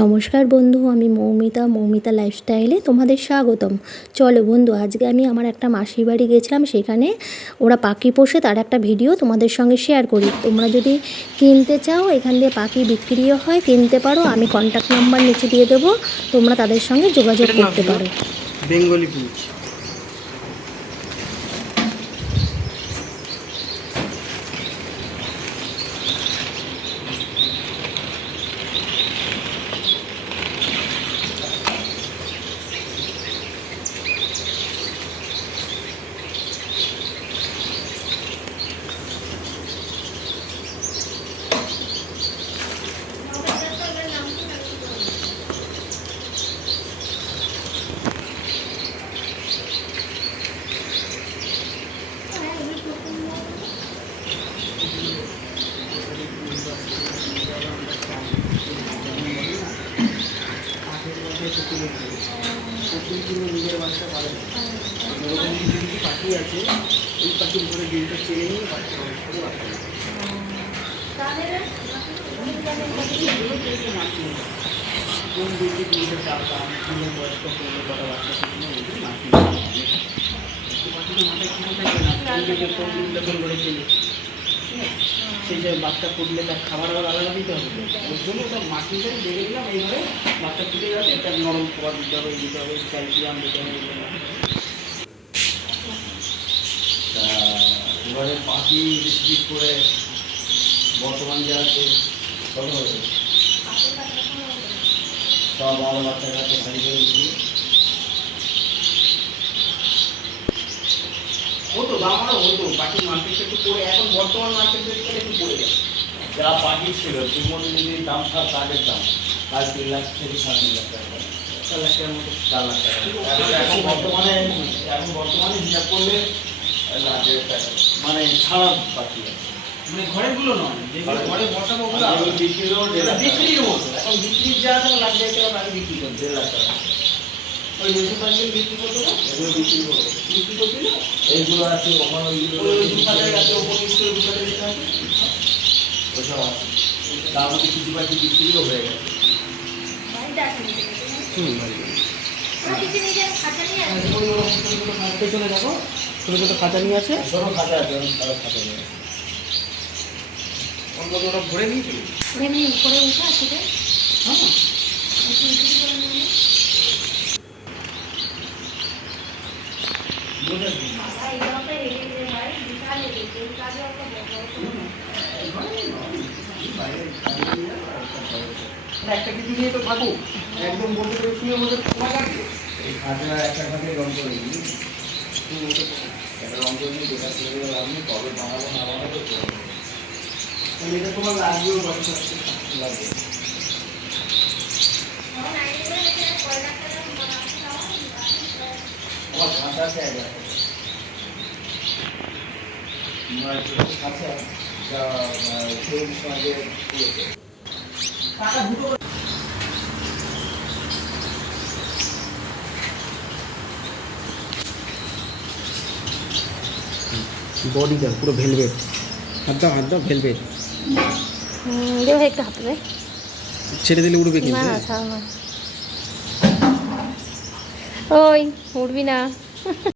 নমস্কার বন্ধু, আমি মৌমিতা লাইফস্টাইলে তোমাদের স্বাগতম। চলো বন্ধু, আজকে আমি আমার একটা মাসির বাড়ি গেছিলাম, সেখানে ওরা পাখি পোষে, তার একটা ভিডিও তোমাদের সঙ্গে শেয়ার করি। তোমরা যদি কিনতে চাও, এখান দিয়ে পাখি বিক্রিও হয়, কিনতে পারো। আমি কন্ট্যাক্ট নাম্বার নিচে দিয়ে দেবো, তোমরা তাদের সঙ্গে যোগাযোগ করতে পারো। বেঙ্গলি পুঁচ। নিজের বাচ্চা পারে কিছু পাখি আছে, এই পাখির ঘরে ডিমটা চেয়ে নিয়ে বাচ্চা কোন দিকে ডিমটা চাপতাম, ডিমের বয়স্ক করলে কটা বাচ্চা থাকলে ওইগুলো মাটি পাখিটা মাথায় খেয়ে থাকে না, কোন দিকে কোন ডিমটা কোন ঘরে চেলে সেই যে বাচ্চা ফুটলে তার খাবার আলাদা দিতে হবে। ওর জন্য ওটা মাটিতে বেড়ে দিলাম, এইভাবে বাচ্চা ফুটে যাচ্ছে, একটা নরম খাবার দিতে হবে, ক্যালসিয়াম দিতে হবে। এবারে পাখি বিক্রি করে বর্তমান যে আছে কত হবে সব ভালো বাচ্চার কাছে খালি করে দিচ্ছি। হতো দাম আরও হতো, পাখির মার্কেটটা একটু পড়ে, এখন বর্তমান মার্কেট রেটটা একটু পড়ে গেছে। যা পাখি ছিল ঠিক মতো যদি দাম থাকতো, আগের দাম প্রায় 3 লাখ থেকে 3.5 লাখ টাকা, 4 লাখ টাকার মতো, 4 লাখ টাকা। এখন বর্তমানে হিসাব করলে মানে ছাড়া পাখি মানে ঘরেরগুলো নয়, যেগুলো ঘরে বসাবো বিক্রির মতো। এখন বিক্রির যা দাম লাগবে, আমি বিক্রি করি 1.5 লাখ টাকা। ওই মিউনিসিপালিটি বিক্রি করতে না, এগুলো বিক্রি করবো, বিক্রি করতে না এইগুলো আছে ওখানে, ওই দোকানে আছে, ওপর স্কুলের দোকানে যেটা আছে ওইসব আছে। তার মধ্যে কিছু পাখি বিক্রিও হয়ে গেছে। পেছনে দেখো ছোটো ছোটো খাঁচা নিয়ে আছে, ছোটো খাঁচা আছে, খাঁচা নিয়ে আছে। অন্তত ওরা ভরে নিয়েছিল এমনি করে উঠে আছে। হ্যাঁ একটা কিছু নিয়ে তো থাকুক, একদম বলতে পারে শুয়ে বলতে তোমার আছে এই খাঁচা একটা খাঁচে রং করে দিই, একটা রং করে নিয়ে যেটা করে আপনি কবে বানাবো না বানাবো এটা তোমার লাগবেও, বাচ্চা লাগবে। আমার খাঁচা আছে একবার খাঁচা যা সমাজে টাকা দুটো বডিটা পুরো ভেলভেট, হাত দাও ভেলভেট। একটা হাতে ছেড়ে দিলে উড়বে কিন্তু, ওই উঠবি না।